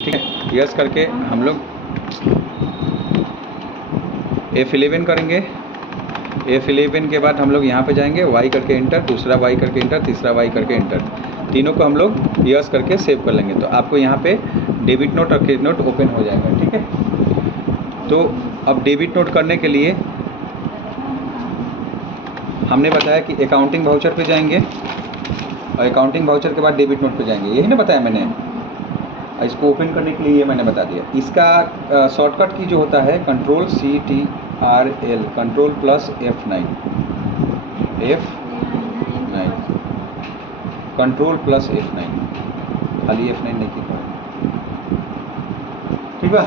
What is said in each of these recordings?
ठीक है, यस करके हम लोग F11 करेंगे। F11 के बाद हम लोग यहाँ पे जाएंगे, वाई करके इंटर, दूसरा वाई करके इंटर, तीसरा वाई करके इंटर, तीनों को हम लोग यस करके सेव कर लेंगे। तो आपको यहाँ पे डेबिट नोट और क्रेडिट नोट ओपन हो जाएगा। ठीक है, तो अब डेबिट नोट करने के लिए हमने बताया कि अकाउंटिंग वाउचर पे जाएंगे और अकाउंटिंग वाउचर के बाद डेबिट नोट पे जाएंगे, यही ना बताया मैंने। इसको ओपन करने के लिए ये मैंने बता दिया। इसका शॉर्टकट की जो होता है Ctrl+CTRL, Ctrl+F9, Ctrl+F9, खाली F9 नहीं की करें। ठीक है,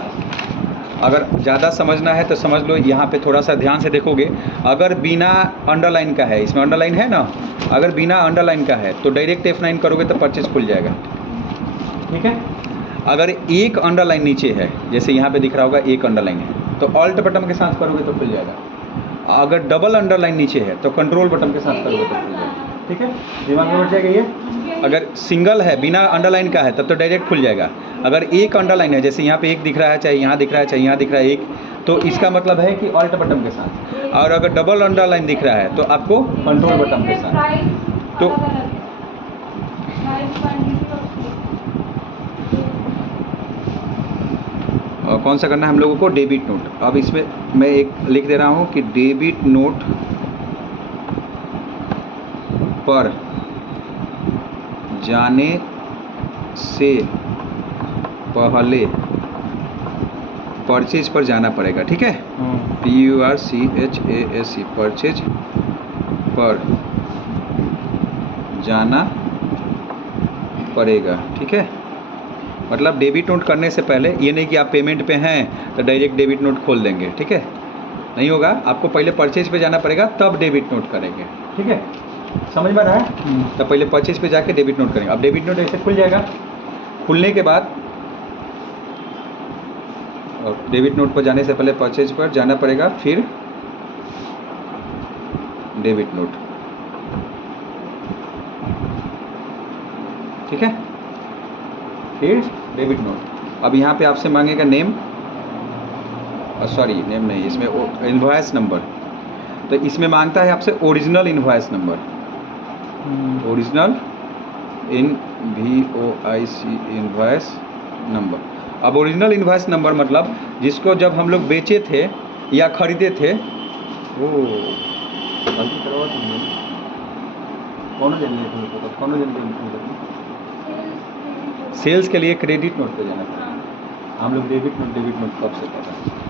अगर ज़्यादा समझना है तो समझ लो। यहाँ पे थोड़ा सा ध्यान से देखोगे, अगर बिना अंडरलाइन का है, इसमें अंडरलाइन है ना, अगर बिना अंडरलाइन का है तो डायरेक्ट F9 करोगे तो परचेज खुल जाएगा। ठीक है, अगर एक अंडरलाइन नीचे है, जैसे यहाँ पे दिख रहा होगा एक अंडरलाइन है, तो ऑल्ट बटन के साथ करोगे तो खुल जाएगा। अगर डबल अंडरलाइन नीचे है तो कंट्रोल बटन के साथ करोगे तो खुल जाएगा। ठीक है, दिमाग में बैठ जाएगा ये। अगर सिंगल है, बिना अंडरलाइन का है, तब तो डायरेक्ट खुल जाएगा। अगर एक अंडरलाइन है, जैसे यहाँ पे एक दिख रहा है, चाहे यहाँ दिख रहा है, चाहे यहाँ दिख रहा है एक, तो इसका मतलब है कि ऑल्ट बटन के साथ। और अगर डबल अंडरलाइन दिख रहा है तो आपको कंट्रोल बटन के साथ। तो कौन सा करना है हम लोगों को? Debit note. अब इसमें मैं एक लिख दे रहा हूँ कि डेबिट नोट पर जाने से पहले परचेज पर जाना पड़ेगा। ठीक है, PURCHASE, परचेज पर जाना पड़ेगा। ठीक है, मतलब डेबिट नोट करने से पहले, ये नहीं कि आप पेमेंट पे हैं तो डायरेक्ट डेबिट नोट खोल देंगे। ठीक है, नहीं होगा, आपको पहले परचेज पे जाना पड़ेगा तब डेबिट नोट करेंगे। ठीक है, समझ में रहा है? तो पहले परचेज पे जाके डेबिट नोट करेंगे। अब डेबिट नोट ऐसे खुल जाएगा। खुलने के बाद और डेबिट नोट पर जाने से पहले परचेज पर जाना पड़ेगा, फिर डेबिट नोट। ठीक है, फिर डेबिट नोट। अब यहाँ पे आपसे मांगेगा नेम, सॉरी नेम नहीं, इसमें इनवॉइस नंबर। तो इसमें मांगता है आपसे original invoice number, original INVOICE invoice number. अब ओरिजिनल इनवॉइस नंबर मतलब जिसको जब हम लोग बेचे थे या खरीदे थे, सेल्स के लिए क्रेडिट नोट पे जाना पड़ेगा। हम लोग डेबिट नोट कब से कर रहे हैं?